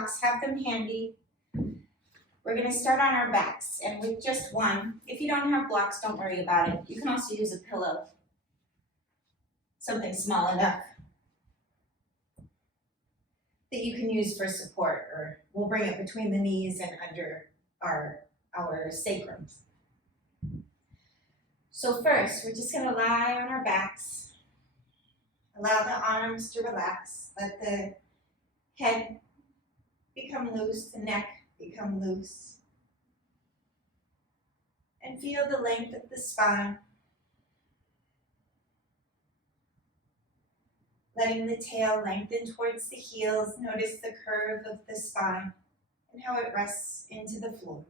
blocks, have them handy. We're gonna start on our backs, and with just one. If you don't have blocks, don't worry about it. You can also use a pillow, something small enough that you can use for support, or we'll bring it between the knees and under our sacrums. So first, we're just gonna lie on our backs. Allow the arms to relax. Let the head become loose, the neck become loose. And feel the length of the spine. Letting the tail lengthen towards the heels. Notice the curve of the spine and how it rests into the floor.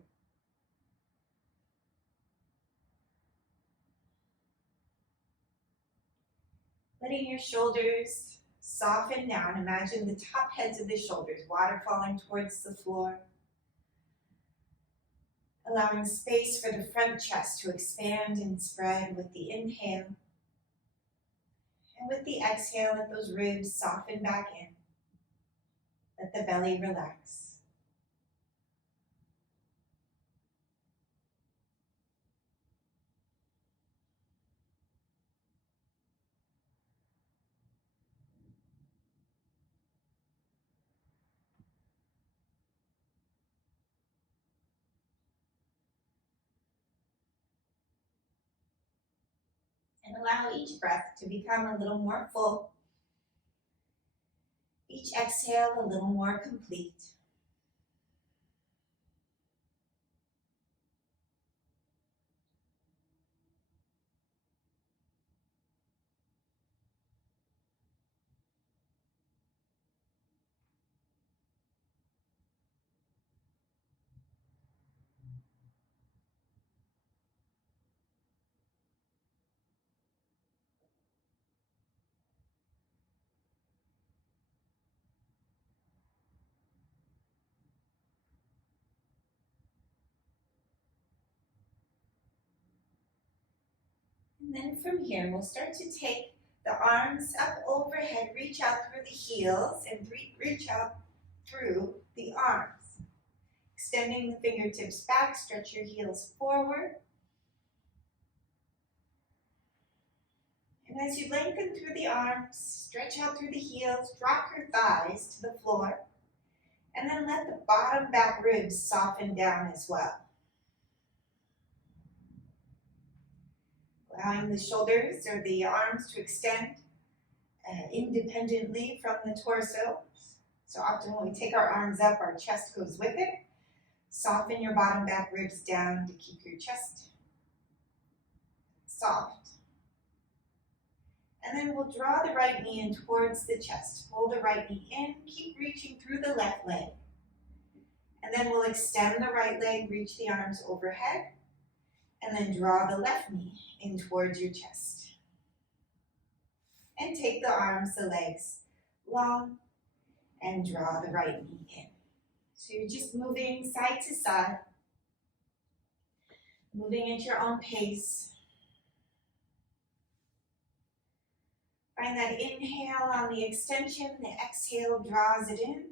Letting your shoulders soften down. Imagine the top heads of the shoulders, water falling towards the floor. Allowing space for the front chest to expand and spread with the inhale. And with the exhale, let those ribs soften back in. Let the belly relax. And allow each breath to become a little more full. Each exhale a little more complete. And then from here, we'll start to take the arms up overhead, reach out through the heels, and reach out through the arms. Extending the fingertips back, stretch your heels forward. And as you lengthen through the arms, stretch out through the heels, drop your thighs to the floor, and then let the bottom back ribs soften down as well. Allowing the shoulders or the arms to extend independently from the torso. So often when we take our arms up, our chest goes with it. Soften your bottom back ribs down to keep your chest soft. And then we'll draw the right knee in towards the chest. Pull the right knee in, keep reaching through the left leg. And then we'll extend the right leg, reach the arms overhead, and then draw the left knee in towards your chest. And take the arms, the legs long, and draw the right knee in. So you're just moving side to side, moving at your own pace. Find that inhale on the extension, the exhale draws it in.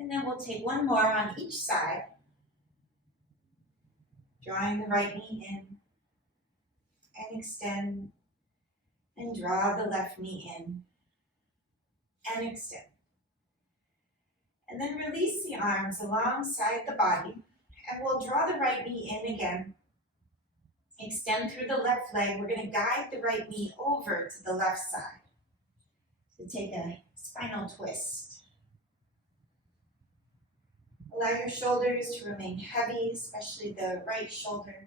And then we'll take one more on each side, drawing the right knee in and extend, and draw the left knee in and extend. And then release the arms alongside the body, and we'll draw the right knee in again. Extend through the left leg. We're going to guide the right knee over to the left side. So take a spinal twist. Allow your shoulders to remain heavy, especially the right shoulder.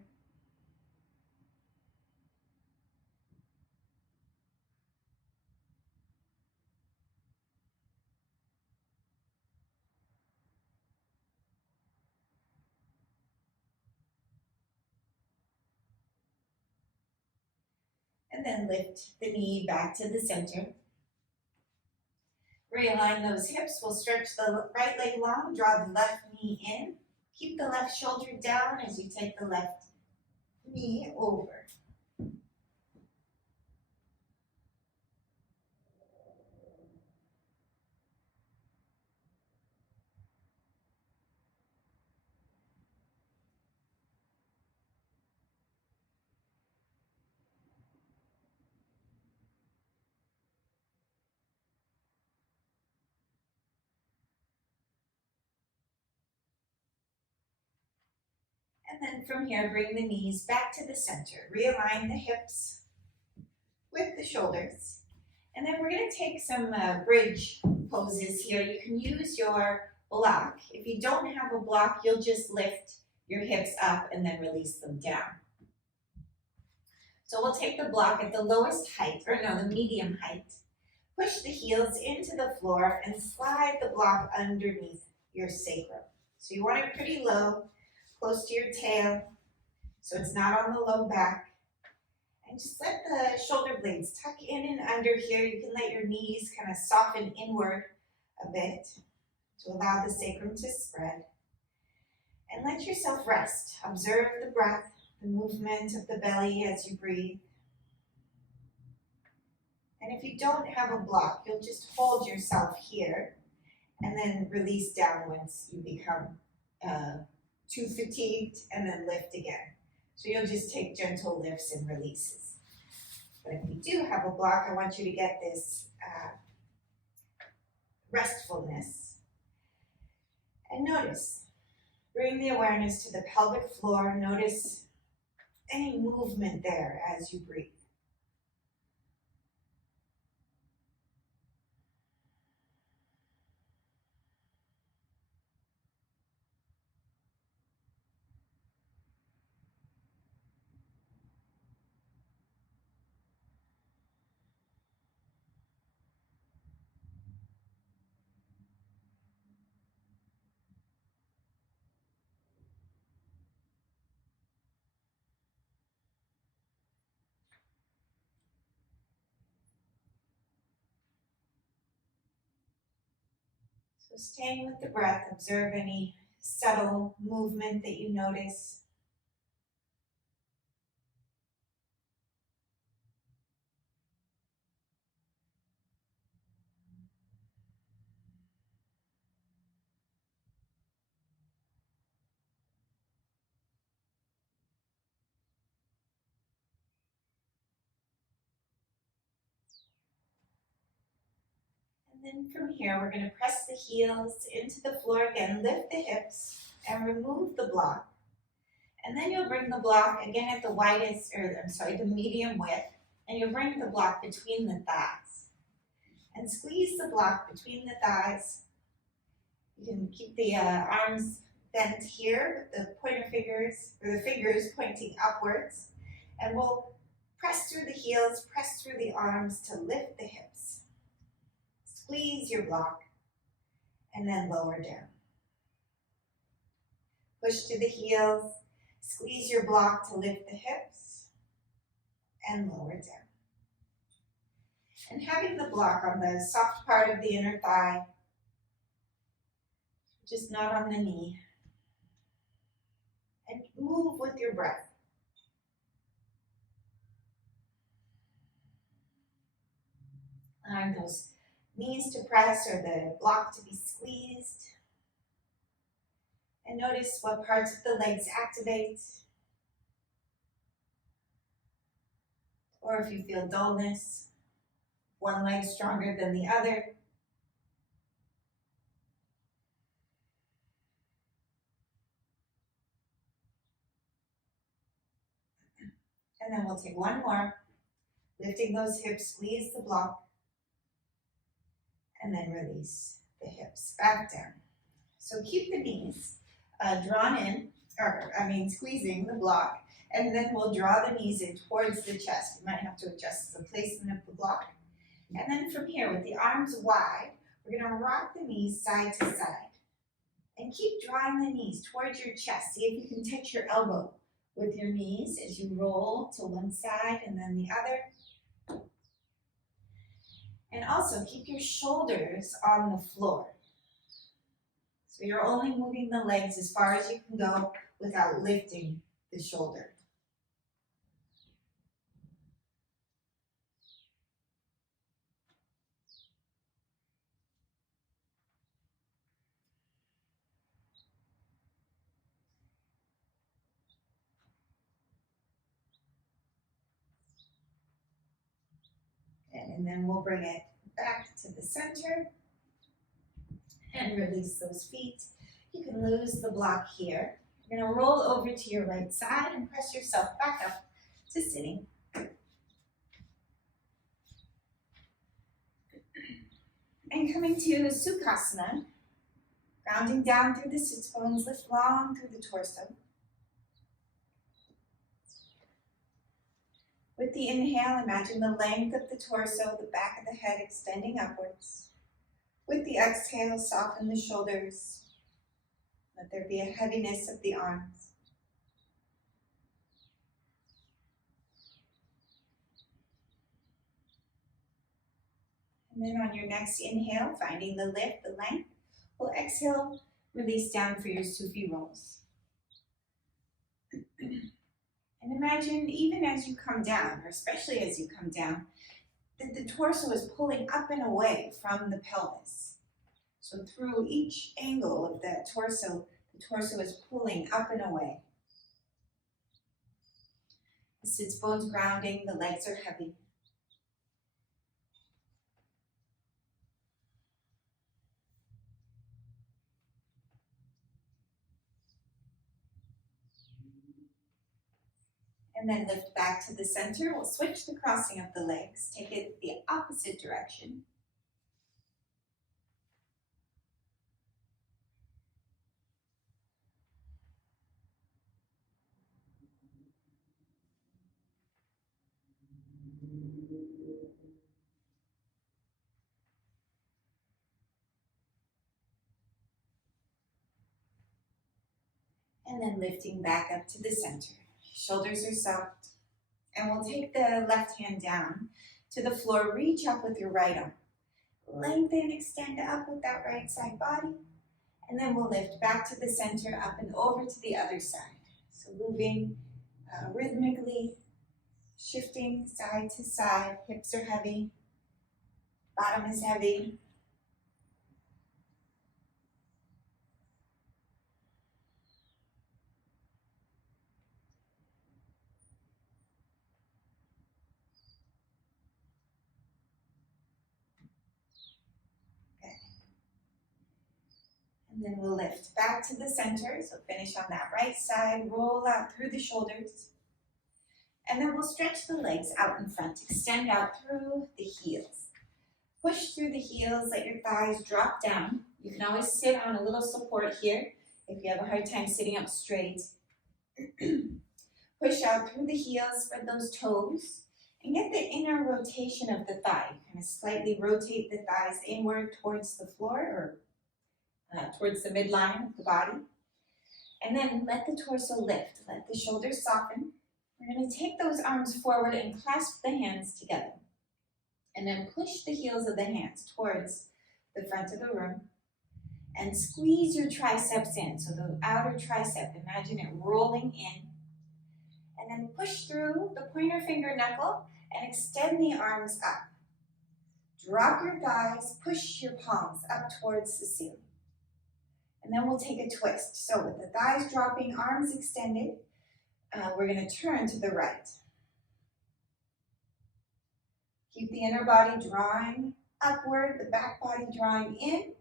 And then lift the knee back to the center. Realign those hips. We'll stretch the right leg long, draw the left knee in. Keep the left shoulder down as you take the left knee over. And then from here, bring the knees back to the center. Realign the hips with the shoulders. And then we're going to take some bridge poses here. You can use your block. If you don't have a block, you'll just lift your hips up and then release them down. So we'll take the block at the lowest height, or no, the medium height. Push the heels into the floor and slide the block underneath your sacrum. So you want it pretty low, close to your tail, so it's not on the low back. And just let the shoulder blades tuck in and under here. You can let your knees kind of soften inward a bit to allow the sacrum to spread. And let yourself rest. Observe the breath, the movement of the belly as you breathe. And if you don't have a block, you'll just hold yourself here and then release down once you become too fatigued, and then lift again. So you'll just take gentle lifts and releases. But if you do have a block, I want you to get this restfulness. And notice, bring the awareness to the pelvic floor. Notice any movement there as you breathe. So staying with the breath, observe any subtle movement that you notice. And then from here, we're going to press the heels into the floor again, lift the hips, and remove the block. And then you'll bring the block again at the the medium width, and you'll bring the block between the thighs. And squeeze the block between the thighs. You can keep the arms bent here with the pointer fingers, or the fingers pointing upwards. And we'll press through the heels, press through the arms to lift the hips. Squeeze your block, and then lower down. Push to the heels, squeeze your block to lift the hips, and lower down. And having the block on the soft part of the inner thigh, just not on the knee. And move with your breath. Allowing those knees to press or the block to be squeezed. And notice what parts of the legs activate. Or if you feel dullness, one leg stronger than the other. And then we'll take one more, lifting those hips, squeeze the block, and then release the hips back down. So keep the knees drawn in, squeezing the block, and then we'll draw the knees in towards the chest. You might have to adjust the placement of the block. And then from here, with the arms wide, we're going to rock the knees side to side. And keep drawing the knees towards your chest. See if you can touch your elbow with your knees as you roll to one side and then the other. And also keep your shoulders on the floor. So you're only moving the legs as far as you can go without lifting the shoulder. And then we'll bring it back to the center and release those feet. You can lose the block here. You're gonna roll over to your right side and press yourself back up to sitting. And coming to Sukhasana, grounding down through the sits bones, lift long through the torso. With the inhale, imagine the length of the torso, the back of the head extending upwards. With the exhale, soften the shoulders. Let there be a heaviness of the arms. And then on your next inhale, finding the lift, the length, we'll exhale, release down for your Sufi rolls. And imagine even as you come down, or especially as you come down, that the torso is pulling up and away from the pelvis. So through each angle of that torso, the torso is pulling up and away. The sits bones grounding, the legs are heavy. And then lift back to the center. We'll switch the crossing of the legs. Take it the opposite direction. And then lifting back up to the center. Shoulders are soft. And we'll take the left hand down to the floor. Reach up with your right arm. Lengthen, extend up with that right side body. And then we'll lift back to the center, up and over to the other side. So moving rhythmically, shifting side to side. Hips are heavy. Bottom is heavy. And then we'll lift back to the center. So finish on that right side, roll out through the shoulders. And then we'll stretch the legs out in front, extend out through the heels. Push through the heels, let your thighs drop down. You can always sit on a little support here if you have a hard time sitting up straight. Push out through the heels, spread those toes, and get the inner rotation of the thigh. Kind of slightly rotate the thighs inward towards the floor or towards the midline of the body. And then let the torso lift, let the shoulders soften. We're going to take those arms forward and clasp the hands together. And then push the heels of the hands towards the front of the room. And squeeze your triceps in. So the outer tricep, imagine it rolling in. And then push through the pointer finger knuckle and extend the arms up. Drop your thighs, push your palms up towards the ceiling. And then we'll take a twist. So with the thighs dropping, arms extended, we're going to turn to the right. Keep the inner body drawing upward, the back body drawing in.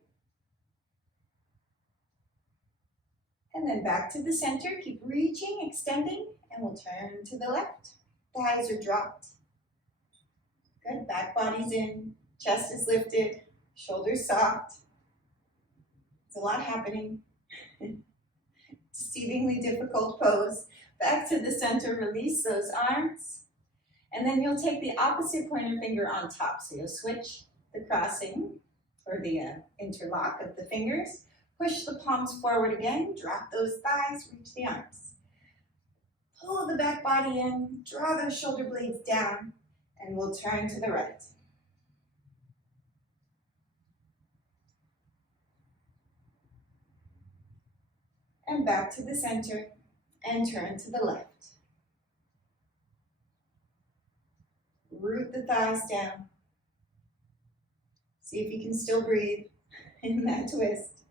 And then back to the center. Keep reaching, extending, and we'll turn to the left. Thighs are dropped. Good, back body's in, chest is lifted, shoulders soft. It's a lot happening. Deceivingly difficult pose. Back to the center, release those arms. And then you'll take the opposite pointer finger on top. So you'll switch the crossing or the interlock of the fingers. Push the palms forward again. Drop those thighs, reach the arms. Pull the back body in, draw those shoulder blades down, and we'll turn to the right. and back to the center and turn to the left. Root the thighs down. See if you can still breathe in that twist.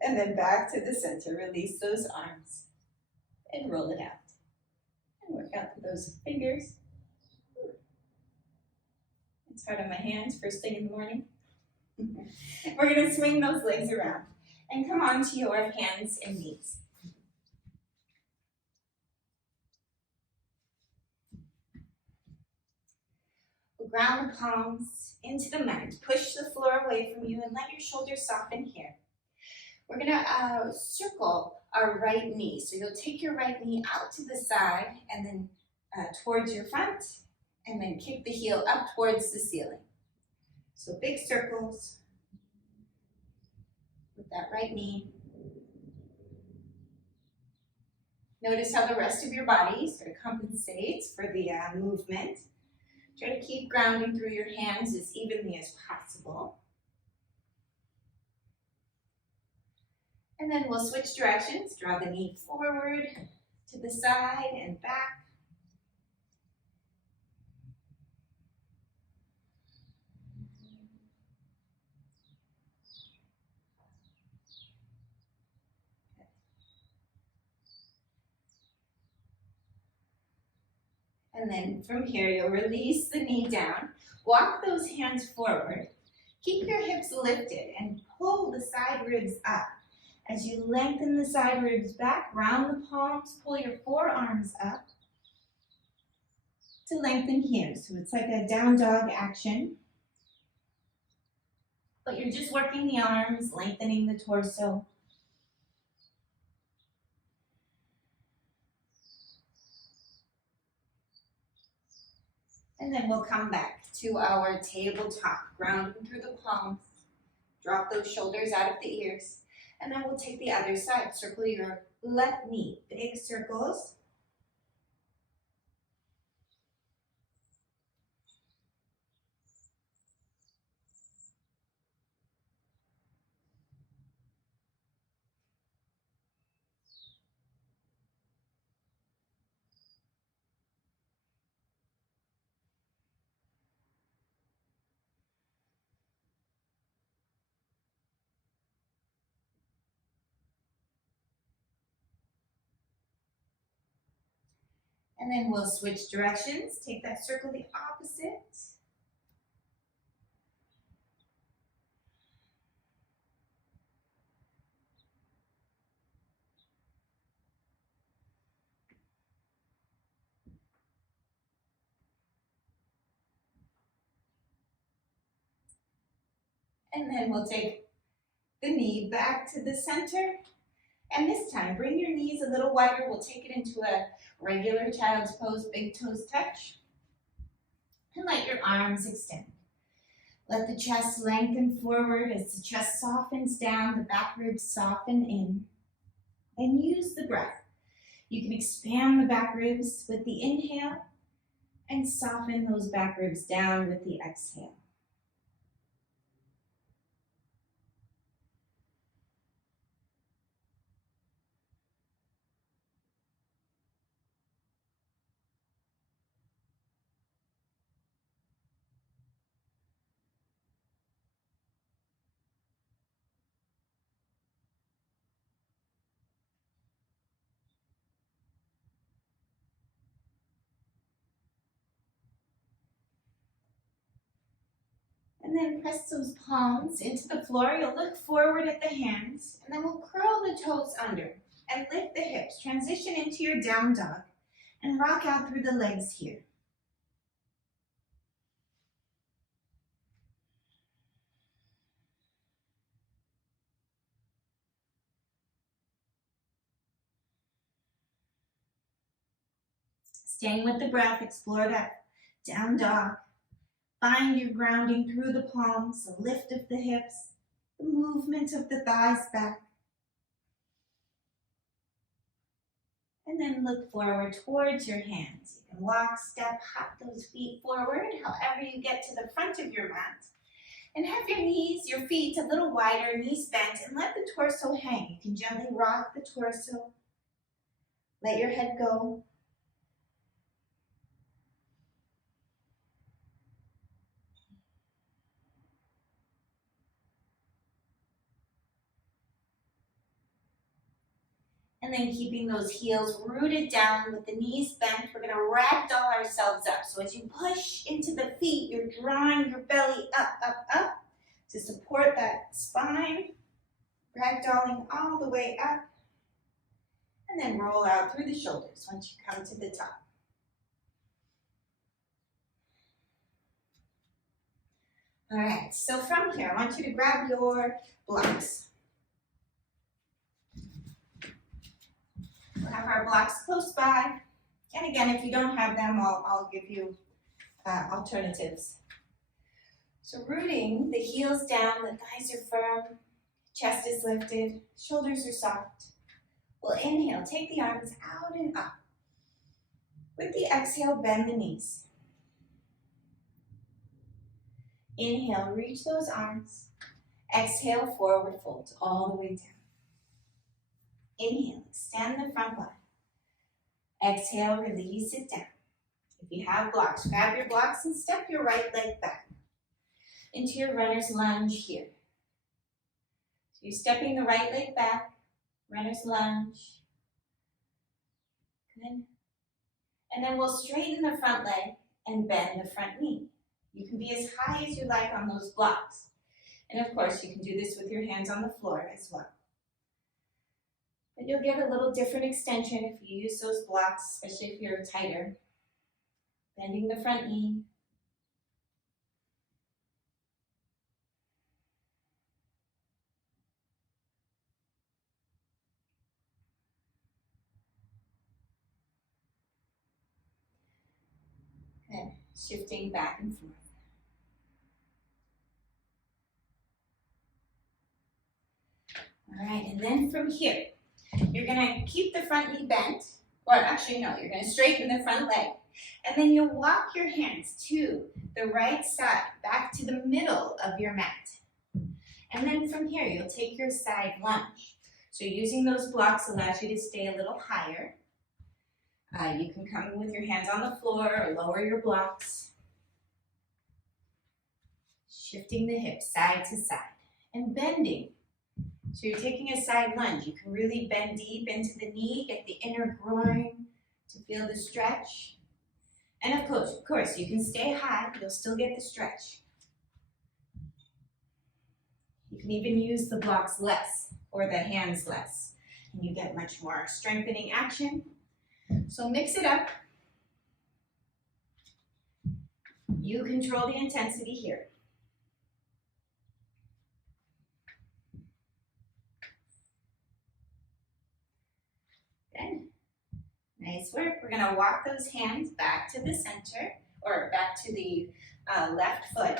And then back to the center. Release those arms and roll it out. And work out those fingers. It's hard on my hands first thing in the morning. We're going to swing those legs around and come onto your hands and knees. We'll ground the palms into the mat. Push the floor away from you and let your shoulders soften here. We're going to circle our right knee. So you'll take your right knee out to the side and then towards your front, and then kick the heel up towards the ceiling. So big circles with that right knee. Notice how the rest of your body sort of compensates for the movement. Try to keep grounding through your hands as evenly as possible. And then we'll switch directions. Draw the knee forward, to the side, and back. And then from here, you'll release the knee down. Walk those hands forward. Keep your hips lifted and pull the side ribs up. As you lengthen the side ribs back, round the palms, pull your forearms up to lengthen here. So it's like a down dog action. But you're just working the arms, lengthening the torso. And then we'll come back to our tabletop, grounding through the palms. Drop those shoulders out of the ears. And then we'll take the other side. Circle your left knee, big circles. And then we'll switch directions. Take that circle the opposite. And then we'll take the knee back to the center. And this time, bring your knees a little wider. We'll take it into a regular child's pose, big toes touch. And let your arms extend. Let the chest lengthen forward as the chest softens down, the back ribs soften in. And use the breath. You can expand the back ribs with the inhale and soften those back ribs down with the exhale. And then press those palms into the floor. You'll look forward at the hands, and then we'll curl the toes under and lift the hips. Transition into your down dog and rock out through the legs here. Staying with the breath, explore that down dog. Find your grounding through the palms, the lift of the hips, the movement of the thighs back. And then look forward towards your hands. You can walk, step, hop those feet forward, however you get to the front of your mat. And have your knees, your feet a little wider, knees bent, and let the torso hang. You can gently rock the torso. Let your head go. And then keeping those heels rooted down with the knees bent, we're gonna ragdoll ourselves up. So as you push into the feet, you're drawing your belly up, up, up to support that spine. Ragdolling all the way up. And then roll out through the shoulders once you come to the top. All right, so from here, I want you to grab your blocks. We'll have our blocks close by. And again, if you don't have them, I'll give you alternatives. So rooting the heels down, the thighs are firm, chest is lifted, shoulders are soft. We'll inhale, take the arms out and up. With the exhale, bend the knees. Inhale, reach those arms. Exhale, forward fold all the way down. Inhale, extend the front body. Exhale, release it down. If you have blocks, grab your blocks and step your right leg back into your runner's lunge here. So you're stepping the right leg back, runner's lunge. Good. And then we'll straighten the front leg and bend the front knee. You can be as high as you like on those blocks. And of course, you can do this with your hands on the floor as well. But you'll get a little different extension if you use those blocks, especially if you're tighter. Bending the front knee. Good. Shifting back and forth. All right, and then from here, you're gonna keep the front knee bent, or actually no, you're gonna straighten the front leg, and then you'll walk your hands to the right side, back to the middle of your mat. And then from here, you'll take your side lunge. So using those blocks allows you to stay a little higher. You can come with your hands on the floor or lower your blocks. Shifting the hips side to side and bending. So you're taking a side lunge. You can really bend deep into the knee, get the inner groin to feel the stretch. And of course, you can stay high, you'll still get the stretch. You can even use the blocks less or the hands less, and you get much more strengthening action. So mix it up. You control the intensity here. Good. Nice work. We're going to walk those hands back to the center, or back to the left foot.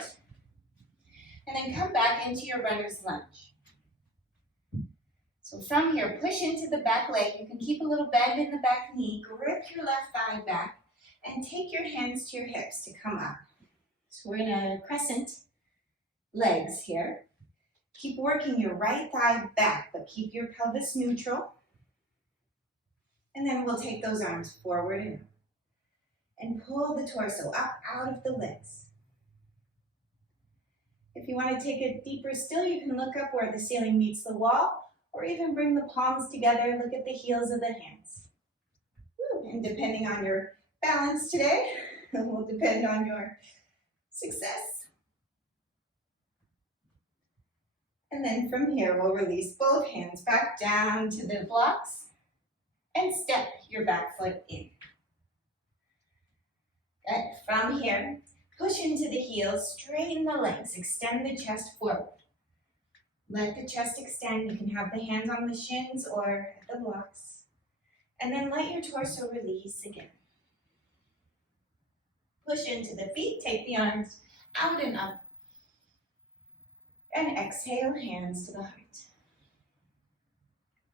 And then come back into your runner's lunge. So from here, push into the back leg. You can keep a little bend in the back knee, grip your left thigh back, and take your hands to your hips to come up. So we're in a crescent legs here. Keep working your right thigh back, but keep your pelvis neutral. And then we'll take those arms forward and up. And pull the torso up out of the legs. If you want to take it deeper still, you can look up where the ceiling meets the wall, or even bring the palms together, look at the heels of the hands. And depending on your balance today, it will depend on your success. And then from here, we'll release both hands back down to the blocks and step your back foot in. Good. From here, push into the heels, straighten the legs, extend the chest forward. Let the chest extend. You can have the hands on the shins or the blocks. And then let your torso release again. Push into the feet, take the arms out and up. And exhale, hands to the heart.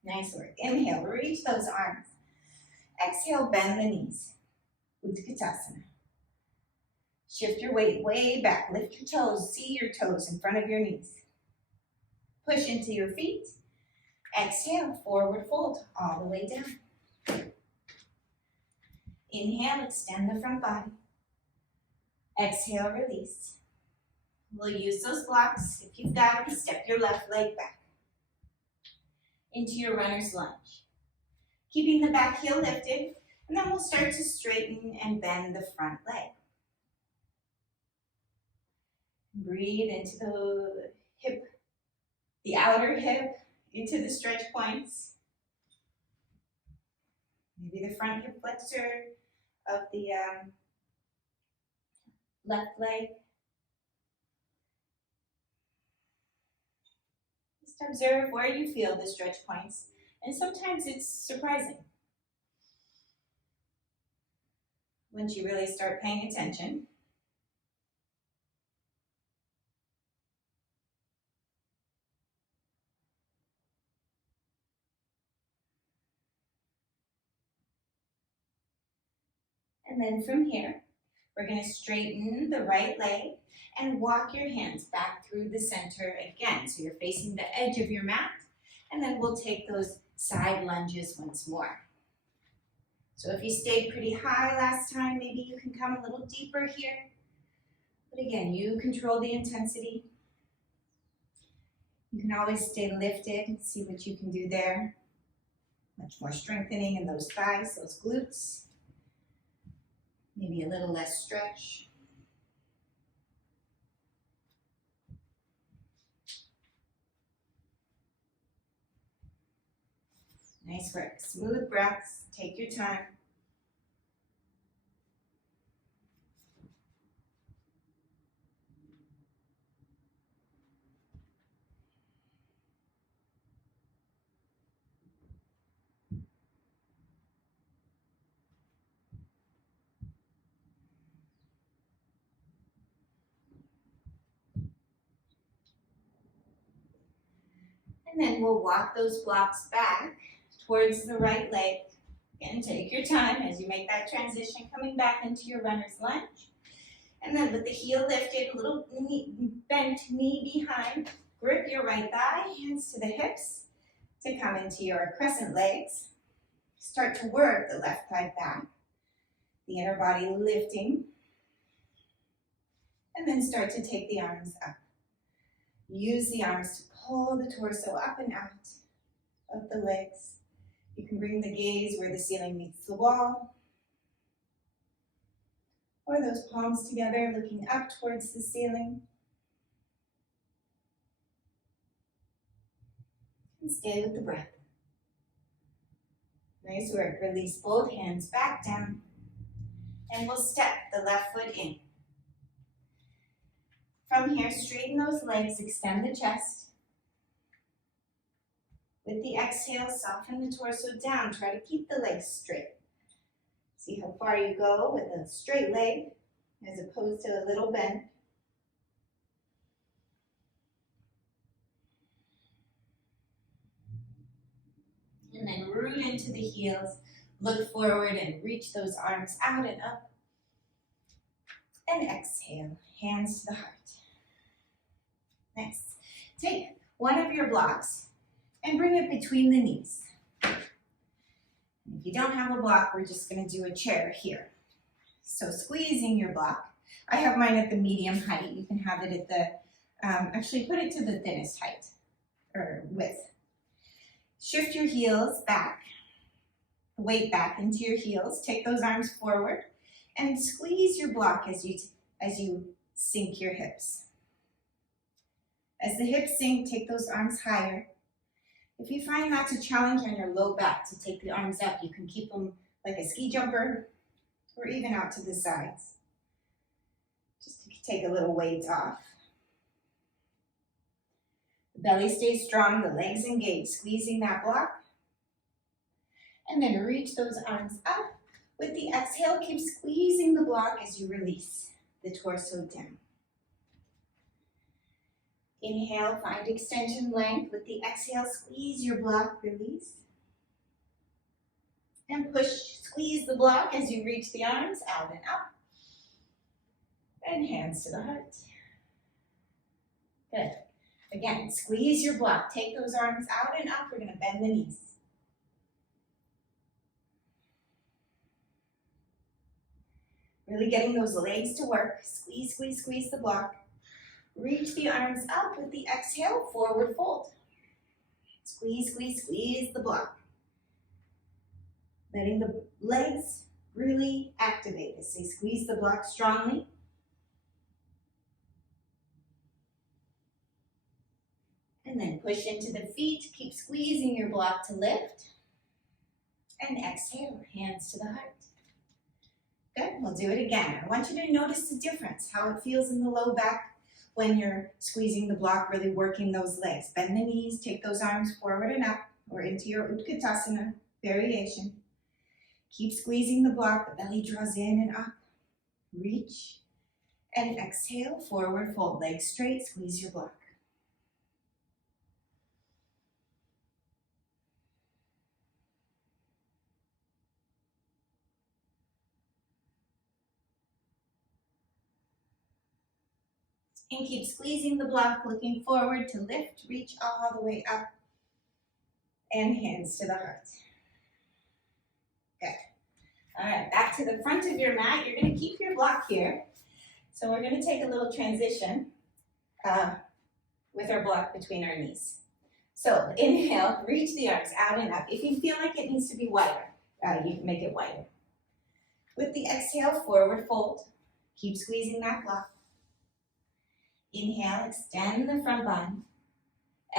Nice work. Inhale, reach those arms. Exhale, bend the knees. Utkatasana. Shift your weight way back. Lift your toes. See your toes in front of your knees. Push into your feet. Exhale, forward fold all the way down. Inhale, extend the front body. Exhale, release. We'll use those blocks. If you've got them, step your left leg back into your runner's lunge. Keeping the back heel lifted, and then we'll start to straighten and bend the front leg. Breathe into the hip, the outer hip, into the stretch points. Maybe the front hip flexor of the left leg. Just observe where you feel the stretch points, and sometimes it's surprising once you really start paying attention. And then from here, we're going to straighten the right leg and walk your hands back through the center again. So you're facing the edge of your mat, and then we'll take those side lunges once more. So if you stayed pretty high last time, maybe you can come a little deeper here. But again, you control the intensity. You can always stay lifted and see what you can do there. Much more strengthening in those thighs, those glutes. Maybe a little less stretch. Nice work. Smooth breaths. Take your time. And then we'll walk those blocks back towards the right leg. Again, take your time as you make that transition, coming back into your runner's lunge. And then with the heel lifted, a little bent knee behind, grip your right thigh, hands to the hips to come into your crescent legs. Start to work the left thigh back, the inner body lifting. And then start to take the arms up. Use the arms to pull the torso up and out of the legs. You can bring the gaze where the ceiling meets the wall, or those palms together looking up towards the ceiling. And stay with the breath. Nice work. Release both hands back down, and we'll step the left foot in. From here, straighten those legs, extend the chest. With the exhale, soften the torso down. Try to keep the legs straight. See how far you go with a straight leg as opposed to a little bend. And then root into the heels. Look forward and reach those arms out and up. And exhale, hands to the heart. Next, take one of your blocks and bring it between the knees. If you don't have a block, we're just going to do a chair here. So squeezing your block. I have mine at the medium height. You can have it at the, actually put it to the thinnest height or width. Shift your heels back, the weight back into your heels. Take those arms forward and squeeze your block as you sink your hips. As the hips sink, take those arms higher. If you find that's a challenge on your low back to take the arms up, you can keep them like a ski jumper or even out to the sides. Just to take a little weight off. The belly stays strong, the legs engaged, squeezing that block. And then reach those arms up. With the exhale, keep squeezing the block as you release the torso down. Inhale, find extension length. With the exhale, squeeze your block, release. And push, squeeze the block as you reach the arms out and up. And hands to the heart. Good. Again, squeeze your block. Take those arms out and up. We're going to bend the knees. Really getting those legs to work. Squeeze, squeeze, squeeze the block. Reach the arms up with the exhale, forward fold. Squeeze, squeeze, squeeze the block. Letting the legs really activate as they squeeze the block strongly. And then push into the feet. Keep squeezing your block to lift. And exhale, hands to the heart. Good, we'll do it again. I want you to notice the difference, how it feels in the low back when you're squeezing the block, really working those legs. Bend the knees, take those arms forward and up, or into your Utkatasana variation. Keep squeezing the block, the belly draws in and up. Reach, and exhale, forward fold, legs straight, squeeze your block. And keep squeezing the block, looking forward to lift, reach all the way up, and hands to the heart. Good. All right, back to the front of your mat. You're going to keep your block here. So we're going to take a little transition with our block between our knees. So inhale, reach the arms out and up. If you feel like it needs to be wider, you can make it wider. With the exhale, forward fold. Keep squeezing that block. Inhale, extend the front body.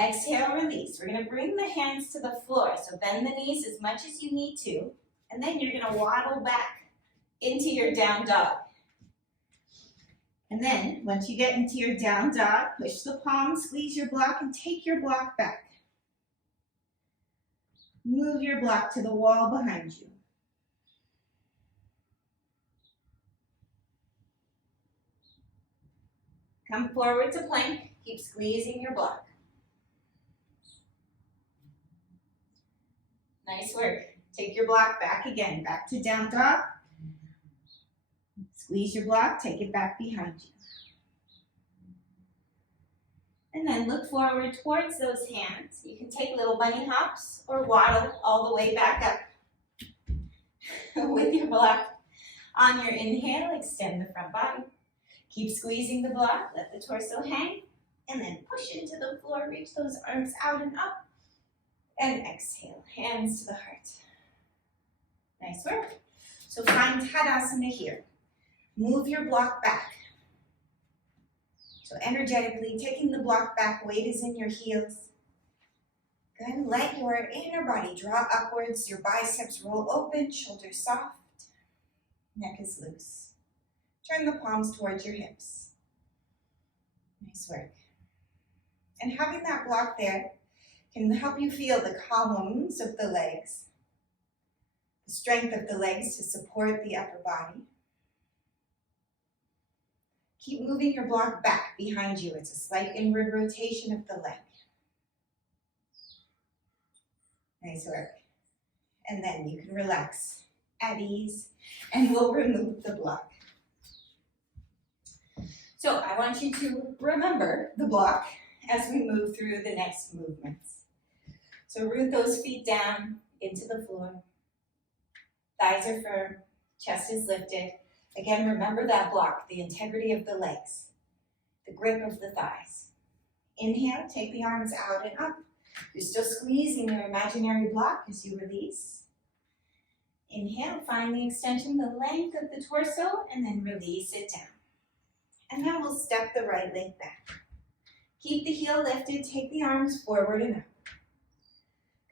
Exhale, release. We're going to bring the hands to the floor. So bend the knees as much as you need to. And then you're going to waddle back into your down dog. And then, once you get into your down dog, push the palms, squeeze your block, and take your block back. Move your block to the wall behind you. Come forward to plank. Keep squeezing your block. Nice work. Take your block back again. Back to down dog. Squeeze your block. Take it back behind you. And then look forward towards those hands. You can take little bunny hops or waddle all the way back up with your block. On your inhale, extend the front body. Keep squeezing the block, let the torso hang, and then push into the floor, reach those arms out and up, and exhale, hands to the heart. Nice work. So find Tadasana here. Move your block back. So energetically, taking the block back, weight is in your heels. Good, let your inner body draw upwards, your biceps roll open, shoulders soft, neck is loose. Turn the palms towards your hips. Nice work. And having that block there can help you feel the columns of the legs, the strength of the legs to support the upper body. Keep moving your block back behind you. It's a slight inward rotation of the leg. Nice work. And then you can relax at ease, and we'll remove the block. So I want you to remember the block as we move through the next movements. So root those feet down into the floor. Thighs are firm, chest is lifted. Again, remember that block, the integrity of the legs, the grip of the thighs. Inhale, take the arms out and up. You're still squeezing your imaginary block as you release. Inhale, find the extension, the length of the torso, and then release it down. And then we'll step the right leg back. Keep the heel lifted, take the arms forward and up.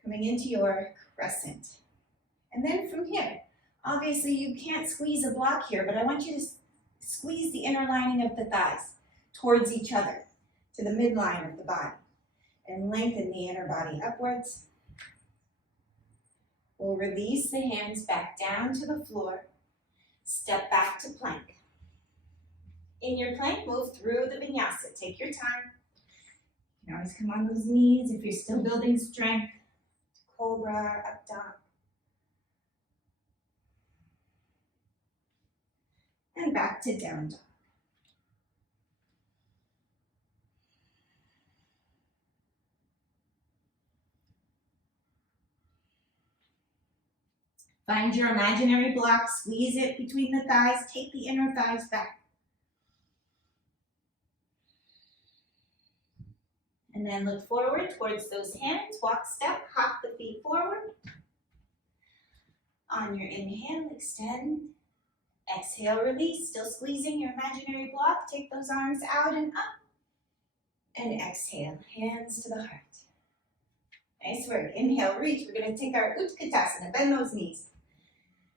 Coming into your crescent. And then from here, obviously you can't squeeze a block here, but I want you to squeeze the inner lining of the thighs towards each other, to the midline of the body. And lengthen the inner body upwards. We'll release the hands back down to the floor. Step back to plank. In your plank, move through the vinyasa. Take your time. You can always come on those knees if you're still building strength. Cobra, up dog. And back to down dog. Find your imaginary block, squeeze it between the thighs, take the inner thighs back. And then look forward towards those hands, walk, step, hop the feet forward. On your inhale, extend. Exhale, release, still squeezing your imaginary block. Take those arms out and up. And exhale, hands to the heart. Nice work. Inhale, reach. We're going to take our Utkatasana. Bend those knees.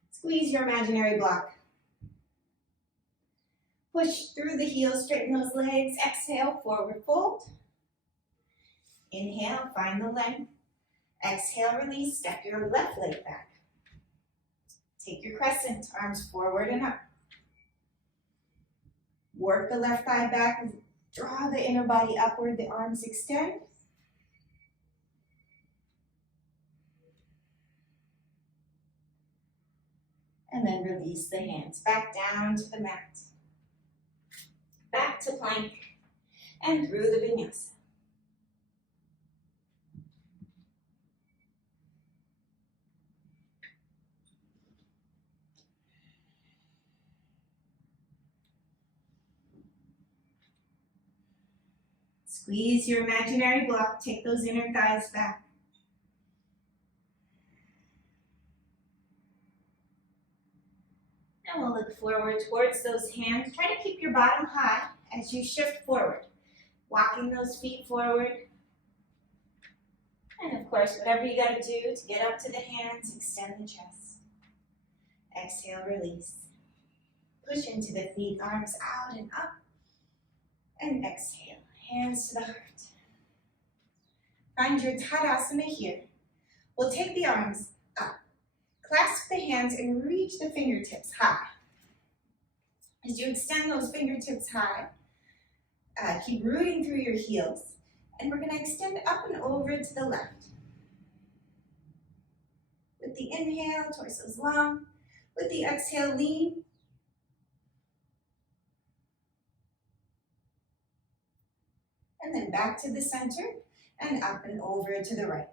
Squeeze your imaginary block. Push through the heels, straighten those legs. Exhale, forward fold. Inhale, find the length. Exhale, release, step your left leg back. Take your crescent, arms forward and up. Work the left thigh back, draw the inner body upward, the arms extend. And then release the hands back down to the mat. Back to plank and through the vinyasa. Squeeze your imaginary block, take those inner thighs back. And we'll look forward towards those hands. Try to keep your bottom high as you shift forward. Walking those feet forward. And of course, whatever you got to do to get up to the hands, extend the chest. Exhale, release. Push into the feet, arms out and up. And exhale, hands to the heart. Find your Tadasana here. We'll take the arms up. Clasp the hands and reach the fingertips high. As you extend those fingertips high, keep rooting through your heels. And we're going to extend up and over to the left. With the inhale, torso's long. With the exhale, lean. And then back to the center and up and over to the right.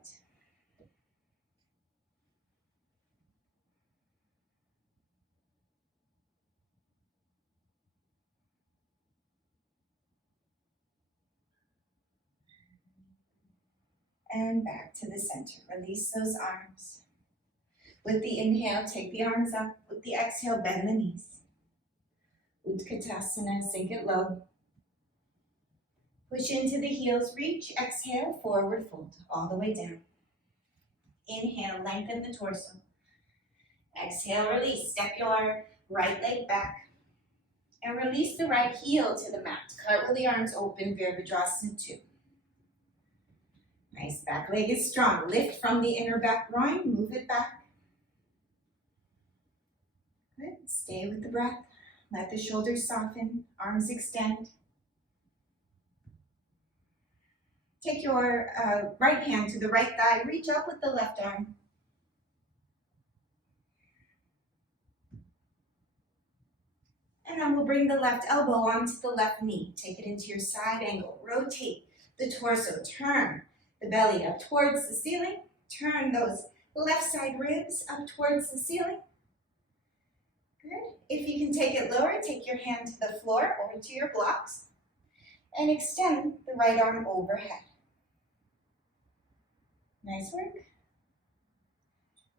And back to the center. Release those arms. With the inhale, take the arms up. With the exhale, bend the knees. Utkatasana, sink it low. Push into the heels, reach, exhale, forward fold, all the way down. Inhale, lengthen the torso. Exhale, release, step your right leg back. And release the right heel to the mat. Cartwheel the arms open, Virabhadrasana 2. Nice, back leg is strong. Lift from the inner back groin, move it back. Good, stay with the breath. Let the shoulders soften, arms extend. Take your right hand to the right thigh, reach up with the left arm. And then we'll bring the left elbow onto the left knee. Take it into your side angle. Rotate the torso, turn the belly up towards the ceiling. Turn those left side ribs up towards the ceiling. Good. If you can take it lower, take your hand to the floor or to your blocks. And extend the right arm overhead. Nice work.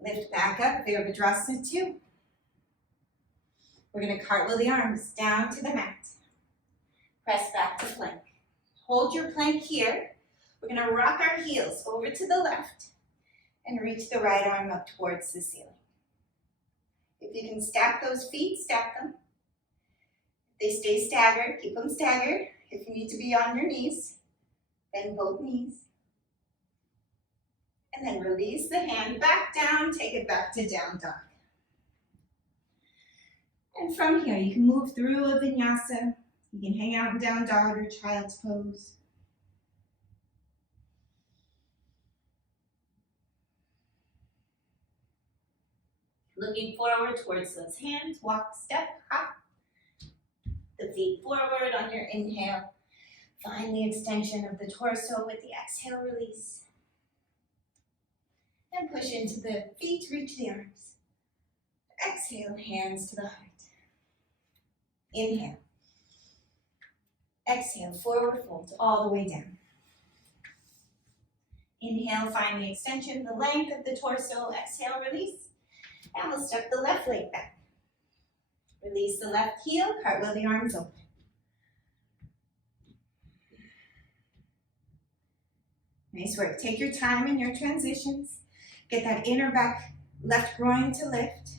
Lift back up, Virabhadrasana 2. We're going to cartwheel the arms down to the mat. Press back to plank. Hold your plank here. We're going to rock our heels over to the left and reach the right arm up towards the ceiling. If you can stack those feet, stack them. If they stay staggered, keep them staggered. If you need to be on your knees, bend both knees. And then release the hand back down, take it back to down dog. And from here, you can move through a vinyasa. You can hang out in down dog or child's pose. Looking forward towards those hands, walk, step, hop. The feet forward on your inhale. Find the extension of the torso with the exhale, release. And push into the feet, reach the arms. exhale, hands to the heart. Inhale. Exhale, forward fold all the way down. Inhale, find the extension, the length of the torso. Exhale, release. And we'll step the left leg back. Release the left heel, cartwheel the arms open. Nice work. Take your time in your transitions. Get that inner back left groin to lift.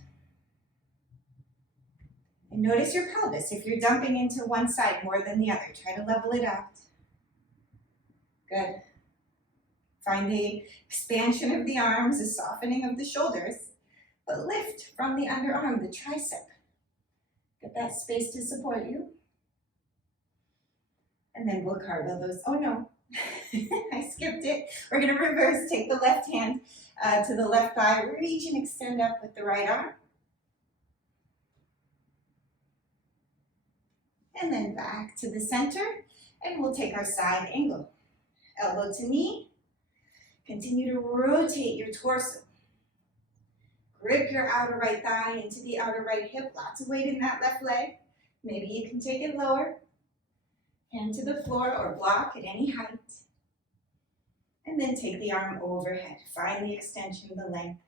And notice your pelvis. If you're dumping into one side more than the other, try to level it out. Good. Find the expansion of the arms, the softening of the shoulders, but lift from the underarm, the tricep. Get that space to support you. And then we'll cartwheel those. Oh no, I skipped it. We're gonna reverse, take the left hand to the left thigh, reach and extend up with the right arm. And then back to the center, and we'll take our side angle. Elbow to knee. Continue to rotate your torso. Grip your outer right thigh into the outer right hip. Lots of weight in that left leg. Maybe you can take it lower. Hand to the floor or block at any height. And then take the arm overhead. Find the extension, the length.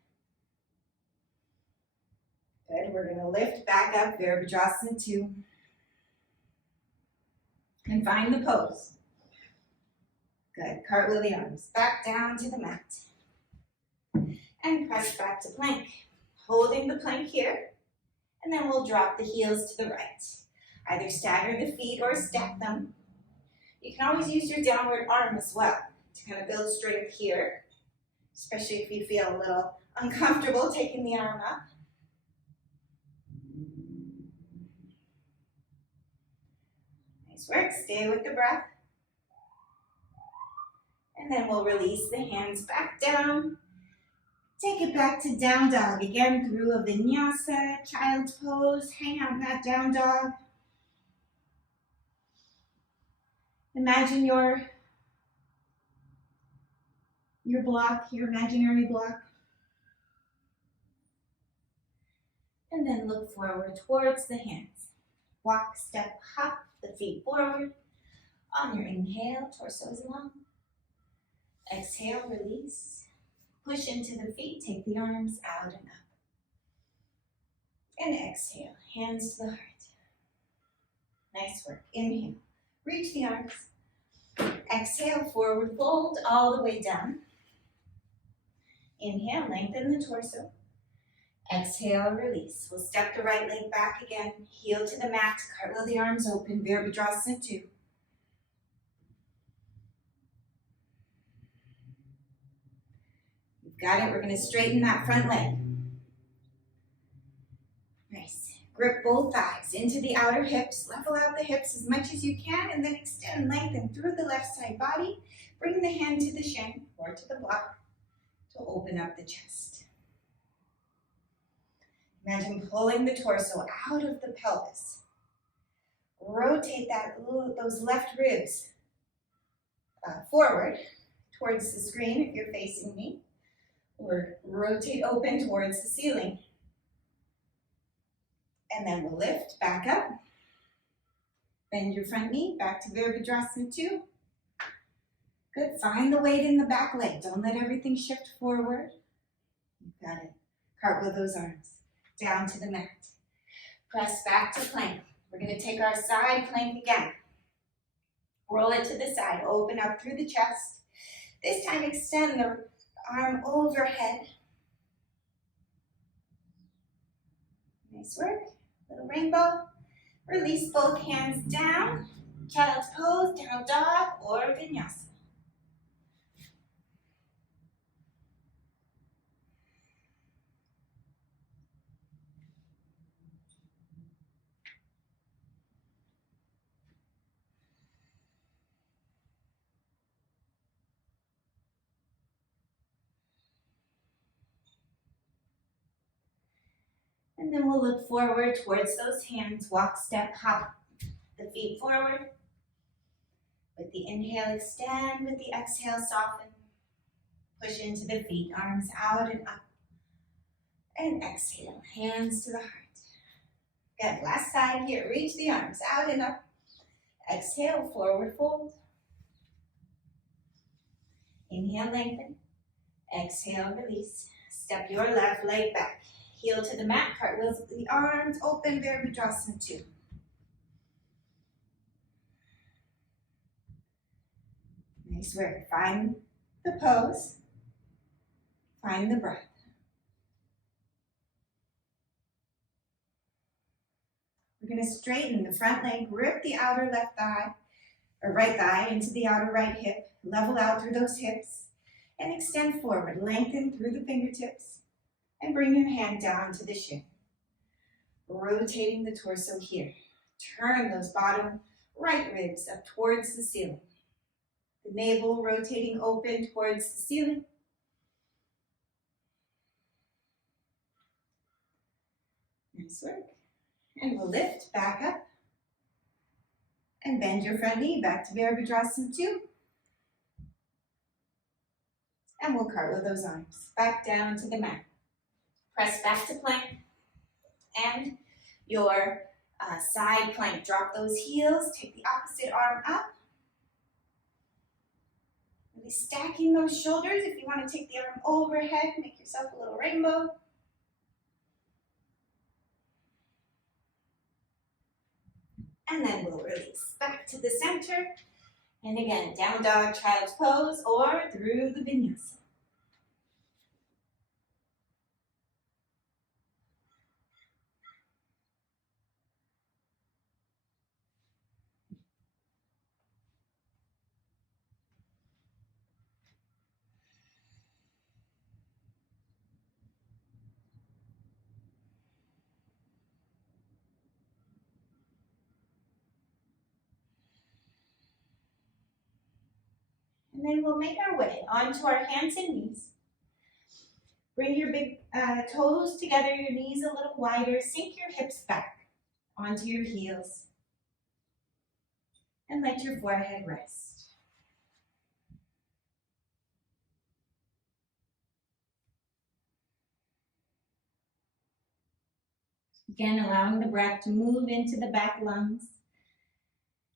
Good. We're going to lift back up, Virabhadrasana 2. And find the pose. Good. Cartwheel the arms back down to the mat. And press back to plank. Holding the plank here. And then we'll drop the heels to the right. Either stagger the feet or stack them. You can always use your downward arm as well to kind of build strength here, especially if you feel a little uncomfortable taking the arm up. Nice work. Stay with the breath. And then we'll release the hands back down. Take it back to down dog. Again, through a vinyasa, child's pose. Hang out in that down dog. Imagine your block, your imaginary block. And then look forward towards the hands. Walk, step, hop the feet forward. On your inhale, torso is long. Exhale, release. Push into the feet, take the arms out and up. And exhale, hands to the heart. Nice work. Inhale, reach the arms. Exhale, forward fold all the way down. Inhale, lengthen the torso. Exhale, release. We'll step the right leg back again. Heel to the mat, cartwheel the arms open, Virabhadrasana 2. Got it. We're going to straighten that front leg. Nice. Grip both thighs into the outer hips. Level out the hips as much as you can and then extend, lengthen through the left side body. Bring the hand to the shin or to the block to open up the chest. Imagine pulling the torso out of the pelvis. Rotate those left ribs forward towards the screen if you're facing me. Or rotate open towards the ceiling. And then we'll lift back up. Bend your front knee back to Virabhadrasana 2. Good. Find the weight in the back leg. Don't let everything shift forward. You've got it. Cartwheel those arms down to the mat. Press back to plank. We're going to take our side plank again. Roll it to the side. Open up through the chest. This time extend the arm overhead. Nice work. Little rainbow. Release both hands down. Child's pose, down dog, or vinyasa. And then we'll look forward towards those hands. Walk, step, hop the feet forward. With the inhale, extend. With the exhale, soften. Push into the feet, arms out and up. And exhale, hands to the heart. Good, last side here, reach the arms out and up. Exhale, forward fold. Inhale, lengthen. Exhale, release. Step your left leg back. Heel to the mat, cartwheels with the arms open, Virabhadrasana 2. Nice work. Find the pose. Find the breath. We're going to straighten the front leg, rip the outer left thigh, or right thigh into the outer right hip, level out through those hips, and extend forward. Lengthen through the fingertips, and bring your hand down to the shin. Rotating the torso here. Turn those bottom right ribs up towards the ceiling. The navel rotating open towards the ceiling. Nice work. And we'll lift back up and bend your front knee back to Virabhadrasana 2. And we'll cartwheel those arms back down to the mat. Press back to plank and your side plank. Drop those heels, take the opposite arm up. Really stacking those shoulders. If you want to take the arm overhead, make yourself a little rainbow. And then we'll release back to the center. And again, down dog, child's pose, or through the vinyasa. And then we'll make our way onto our hands and knees. Bring your big toes together, your knees a little wider. Sink your hips back onto your heels. And let your forehead rest. Again, allowing the breath to move into the back lungs.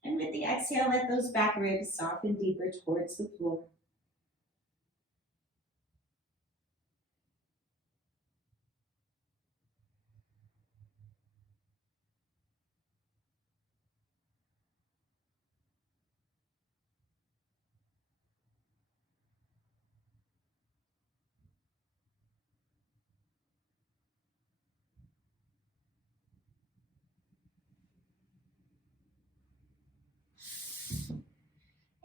And with the exhale, let those back ribs soften deeper towards the floor.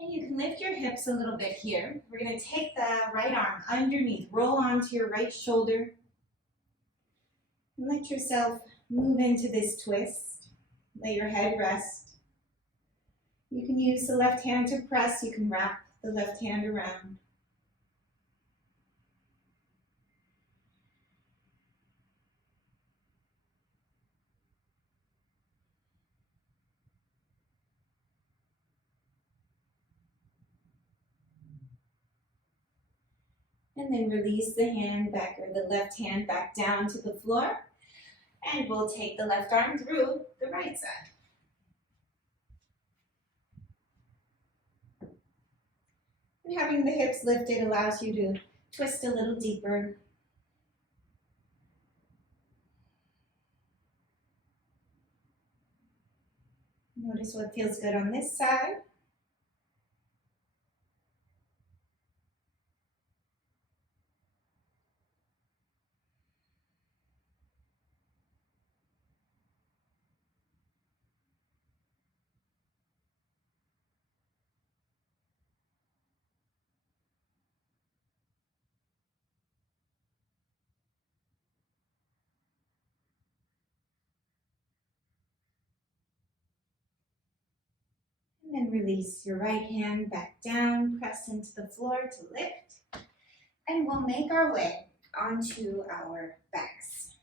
And you can lift your hips a little bit here. We're going to take the right arm underneath, roll onto your right shoulder, and let yourself move into this twist. Let your head rest. You can use the left hand to press. You can wrap the left hand around. And then release the hand back, or the left hand back down to the floor. And we'll take the left arm through the right side. And having the hips lifted allows you to twist a little deeper. Notice what feels good on this side. And then release your right hand back down, press into the floor to lift. And we'll make our way onto our backs.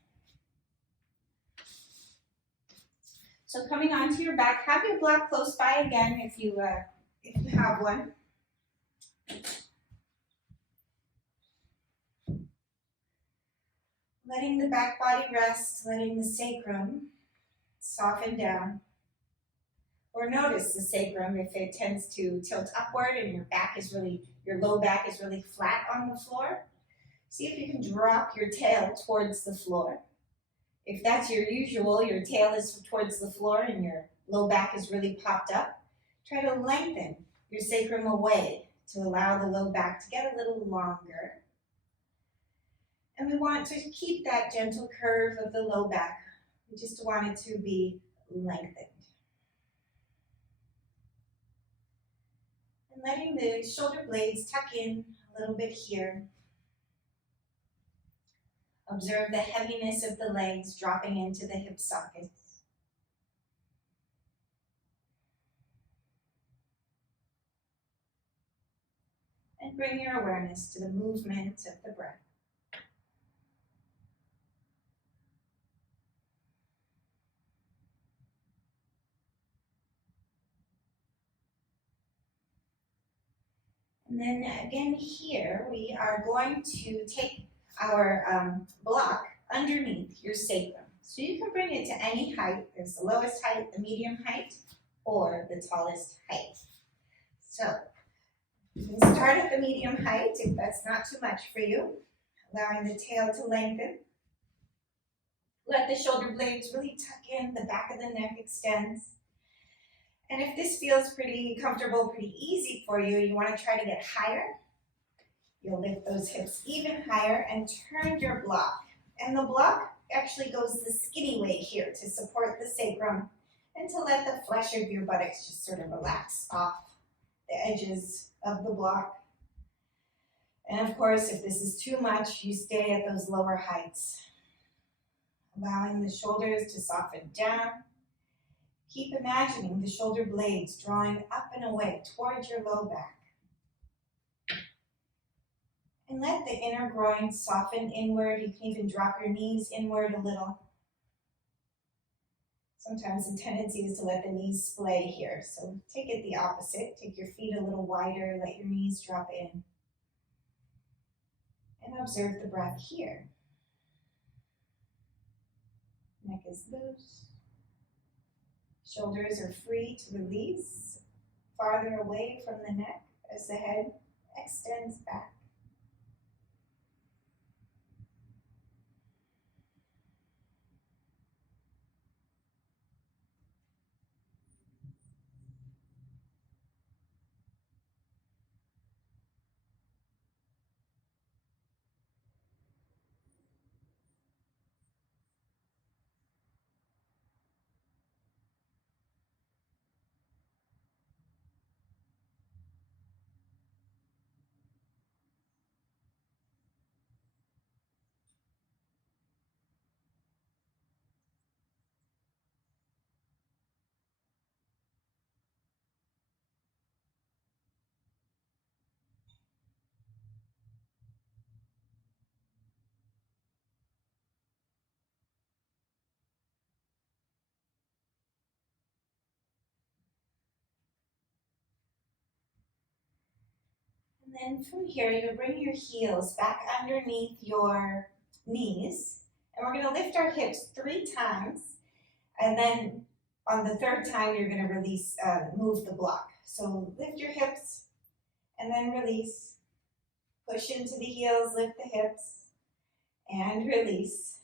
So coming onto your back, have your block close by again if you have one. Letting the back body rest, letting the sacrum soften down. Or notice the sacrum if it tends to tilt upward and your low back is really flat on the floor. See if you can drop your tail towards the floor. If that's your usual, your tail is towards the floor and your low back is really popped up, try to lengthen your sacrum away to allow the low back to get a little longer. And we want to keep that gentle curve of the low back. We just want it to be lengthened. And letting the shoulder blades tuck in a little bit here. Observe the heaviness of the legs dropping into the hip sockets. And bring your awareness to the movement of the breath. And then again here, we are going to take our block underneath your sacrum. So you can bring it to any height. There's the lowest height, the medium height, or the tallest height. So you can start at the medium height if that's not too much for you, allowing the tail to lengthen. Let the shoulder blades really tuck in, the back of the neck extends. And if this feels pretty comfortable, pretty easy for you, you want to try to get higher. You'll lift those hips even higher and turn your block. And the block actually goes the skinny way here to support the sacrum and to let the flesh of your buttocks just sort of relax off the edges of the block. And of course, if this is too much, you stay at those lower heights, allowing the shoulders to soften down. Keep imagining the shoulder blades drawing up and away towards your low back. And let the inner groin soften inward. You can even drop your knees inward a little. Sometimes the tendency is to let the knees splay here. So take it the opposite. Take your feet a little wider. Let your knees drop in. And observe the breath here. Neck is loose. Shoulders are free to release farther away from the neck as the head extends back. And then from here, you'll bring your heels back underneath your knees. And we're going to lift our hips 3 times. And then on the 3rd time, you're going to release, move the block. So lift your hips and then release. Push into the heels, lift the hips and release.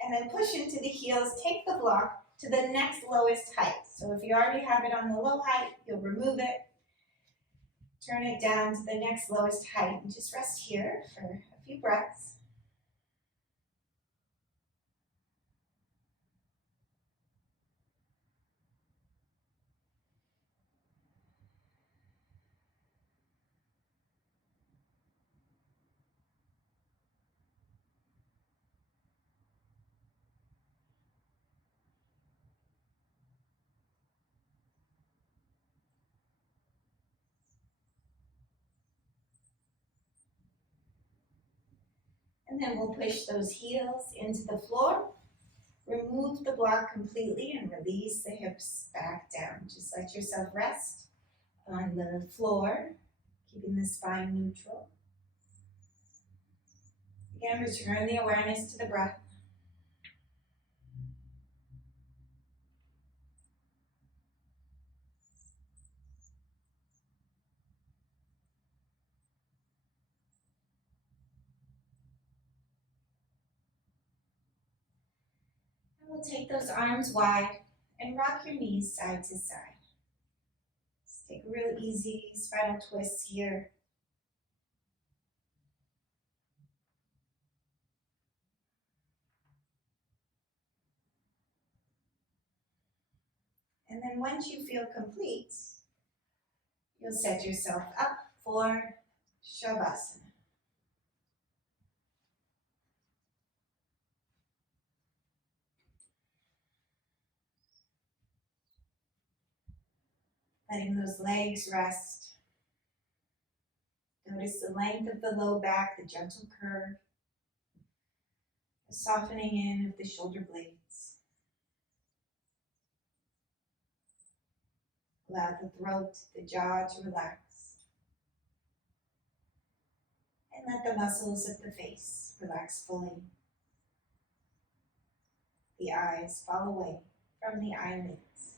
And then push into the heels, take the block to the next lowest height. So if you already have it on the low height, you'll remove it. Turn it down to the next lowest height and just rest here for a few breaths. And then we'll push those heels into the floor. Remove the block completely and release the hips back down. Just let yourself rest on the floor, keeping the spine neutral. Again, return the awareness to the breath. And we'll take those arms wide and rock your knees side to side. Just take a real easy spinal twist here. And then once you feel complete, you'll set yourself up for Shavasana. Letting those legs rest. Notice the length of the low back, the gentle curve, the softening in of the shoulder blades. Allow the throat, the jaw to relax. And let the muscles of the face relax fully. The eyes fall away from the eyelids.